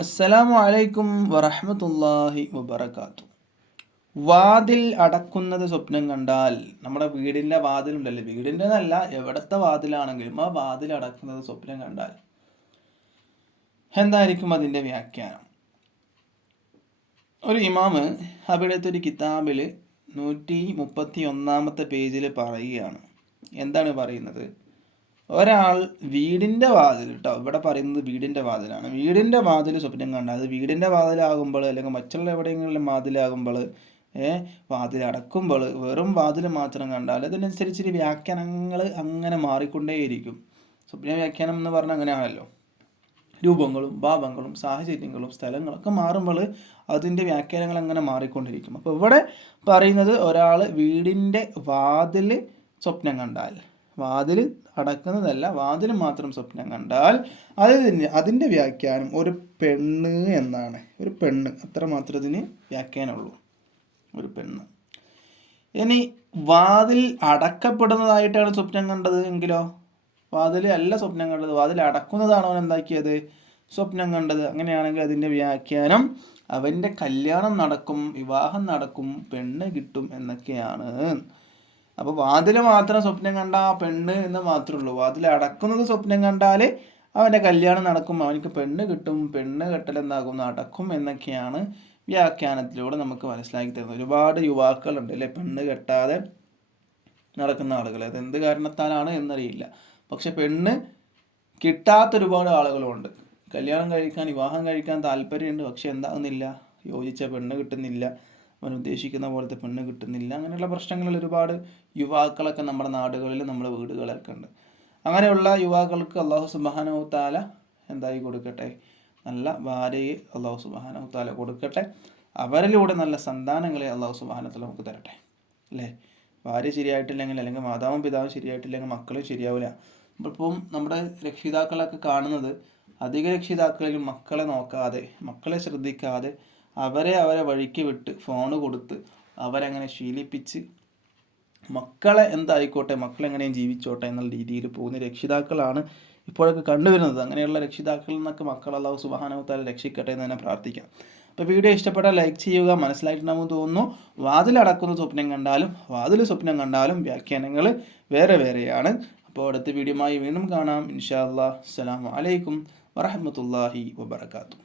അസ്സലാമു അലൈക്കും വറഹ്മത്തുള്ളാഹി വബറകാത്തു. വാതിൽ അടക്കുന്നത് സ്വപ്നം കണ്ടാൽ, നമ്മുടെ വീടിൻ്റെ വാതിലുണ്ടല്ലോ, വീടിൻ്റെ എന്നല്ല, എവിടത്തെ വാതിലാണെങ്കിലും ആ വാതിൽ അടക്കുന്നത് സ്വപ്നം കണ്ടാൽ എന്തായിരിക്കും അതിൻ്റെ വ്യാഖ്യാനം? ഒരു ഇമാമ് അവിടുത്തെ ഒരു കിതാബിൽ 131 പേജിൽ പറയുകയാണ്. എന്താണ് പറയുന്നത്? ഒരാൾ വീടിൻ്റെ വാതിൽ കേട്ടോ, ഇവിടെ പറയുന്നത് വീടിൻ്റെ വാതിലാണ്. വീടിൻ്റെ വാതിൽ സ്വപ്നം കണ്ടാൽ, അത് വീടിൻ്റെ വാതിലാകുമ്പോൾ അല്ലെങ്കിൽ മറ്റുള്ള എവിടെയെങ്കിലും വാതിലാകുമ്പോൾ, വാതിൽ അടക്കുമ്പോൾ, വെറും വാതിൽ മാത്രം കണ്ടാൽ അതിനനുസരിച്ച് വ്യാഖ്യാനങ്ങൾ അങ്ങനെ മാറിക്കൊണ്ടേയിരിക്കും. സ്വപ്ന വ്യാഖ്യാനം എന്ന് പറഞ്ഞാൽ അങ്ങനെയാണല്ലോ. രൂപങ്ങളും ഭാവങ്ങളും സാഹചര്യങ്ങളും സ്ഥലങ്ങളൊക്കെ മാറുമ്പോൾ അതിൻ്റെ വ്യാഖ്യാനങ്ങൾ അങ്ങനെ മാറിക്കൊണ്ടിരിക്കും. അപ്പോൾ ഇവിടെ പറയുന്നത്, ഒരാൾ വീടിൻ്റെ വാതിൽ സ്വപ്നം കണ്ടാൽ, വാതിൽ അടക്കുന്നതല്ല, വാതിൽ മാത്രം സ്വപ്നം കണ്ടാൽ അതിൻ്റെ വ്യാഖ്യാനം ഒരു പെണ്ണ് എന്നാണ്. ഒരു പെണ്ണ്, അത്ര മാത്രത്തിന് വ്യാഖ്യാനമുള്ളൂ, ഒരു പെണ്ണ്. ഇനി വാതിൽ അടക്കപ്പെടുന്നതായിട്ടാണ് സ്വപ്നം കണ്ടത് എങ്കിലോ, വാതിൽ അല്ല സ്വപ്നം കണ്ടത്, വാതിൽ അടക്കുന്നതാണോ അവൻ എന്താക്കിയത്, സ്വപ്നം കണ്ടത്. അങ്ങനെയാണെങ്കിൽ അതിൻ്റെ വ്യാഖ്യാനം അവൻ്റെ കല്യാണം നടക്കും, വിവാഹം നടക്കും, പെണ്ണ് കിട്ടും എന്നൊക്കെയാണ്. അപ്പോൾ വാതിൽ മാത്രം സ്വപ്നം കണ്ട ആ പെണ്ണ് എന്ന് മാത്രമേ ഉള്ളൂ. വാതിൽ അടക്കുന്നത് സ്വപ്നം കണ്ടാൽ അവൻ്റെ കല്യാണം നടക്കും, അവനിക്ക് പെണ്ണ് കിട്ടും, പെണ്ണ് കെട്ടലെന്താകും, നടക്കും എന്നൊക്കെയാണ് വ്യാഖ്യാനത്തിലൂടെ നമുക്ക് മനസ്സിലാക്കി തരുന്നത്. ഒരുപാട് യുവാക്കളുണ്ട് അല്ലേ പെണ്ണ് കെട്ടാതെ നടക്കുന്ന ആളുകൾ. അതെന്ത് കാരണത്താലാണ് എന്നറിയില്ല. പക്ഷെ പെണ്ണ് കിട്ടാത്ത ഒരുപാട് ആളുകളുണ്ട്. കല്യാണം കഴിക്കാൻ, വിവാഹം കഴിക്കാൻ താല്പര്യമുണ്ട്, പക്ഷെ എന്താകുന്നില്ല, യോജിച്ച പെണ്ണ് കിട്ടുന്നില്ല, അവൻ ഉദ്ദേശിക്കുന്ന പോലത്തെ പെണ്ണ് കിട്ടുന്നില്ല. അങ്ങനെയുള്ള പ്രശ്നങ്ങളിൽ ഒരുപാട് യുവാക്കളൊക്കെ നമ്മുടെ നാടുകളിൽ, നമ്മുടെ വീടുകളൊക്കെ ഉണ്ട്. അങ്ങനെയുള്ള യുവാക്കൾക്ക് അല്ലാഹു സുബ്ഹാനഹു തആല എന്തായി കൊടുക്കട്ടെ, നല്ല ഭാര്യയെ അല്ലാഹു സുബ്ഹാനഹു തആല കൊടുക്കട്ടെ. അവരിലൂടെ നല്ല സന്താനങ്ങളെ അല്ലാഹു സുബ്ഹാനഹു തആല നമുക്ക് തരട്ടെ അല്ലേ. ഭാര്യ ശരിയായിട്ടില്ലെങ്കിൽ, അല്ലെങ്കിൽ മാതാവും പിതാവും ശരിയായിട്ടില്ലെങ്കിൽ മക്കളും ശരിയാവില്ല. ഇപ്പം നമ്മുടെ രക്ഷിതാക്കളൊക്കെ കാണുന്നത്, അധിക രക്ഷിതാക്കളിലും മക്കളെ നോക്കാതെ, മക്കളെ ശ്രദ്ധിക്കാതെ അവരെ വഴിക്ക് വിട്ട് ഫോണ് കൊടുത്ത് അവരങ്ങനെ ശീലിപ്പിച്ച് മക്കളെ എന്തായിക്കോട്ടെ, മക്കളെങ്ങനെയും ജീവിച്ചോട്ടെ എന്നുള്ള രീതിയിൽ പോകുന്ന രക്ഷിതാക്കളാണ് ഇപ്പോഴൊക്കെ കണ്ടുവരുന്നത്. അങ്ങനെയുള്ള രക്ഷിതാക്കളിൽ നിന്നൊക്കെ മക്കൾ അല്ലാഹു സുബ്ഹാനഹു തആല രക്ഷിക്കട്ടെ എന്ന് തന്നെ പ്രാർത്ഥിക്കാം. അപ്പോൾ വീഡിയോ ഇഷ്ടപ്പെട്ടാൽ ലൈക്ക് ചെയ്യുക. മനസ്സിലായിട്ടുണ്ടാകുമെന്ന് തോന്നുന്നു. വാതിൽ അടക്കുന്ന സ്വപ്നം കണ്ടാലും വാതിൽ സ്വപ്നം കണ്ടാലും വ്യാഖ്യാനങ്ങൾ വേറെ വേറെയാണ്. അപ്പോൾ അടുത്ത വീഡിയോയുമായി വീണ്ടും കാണാം ഇൻഷാ അല്ലാഹ്. അസ്സലാമു അലൈക്കും വറഹ്മത്തുള്ളാഹി വബറകാതുഹു.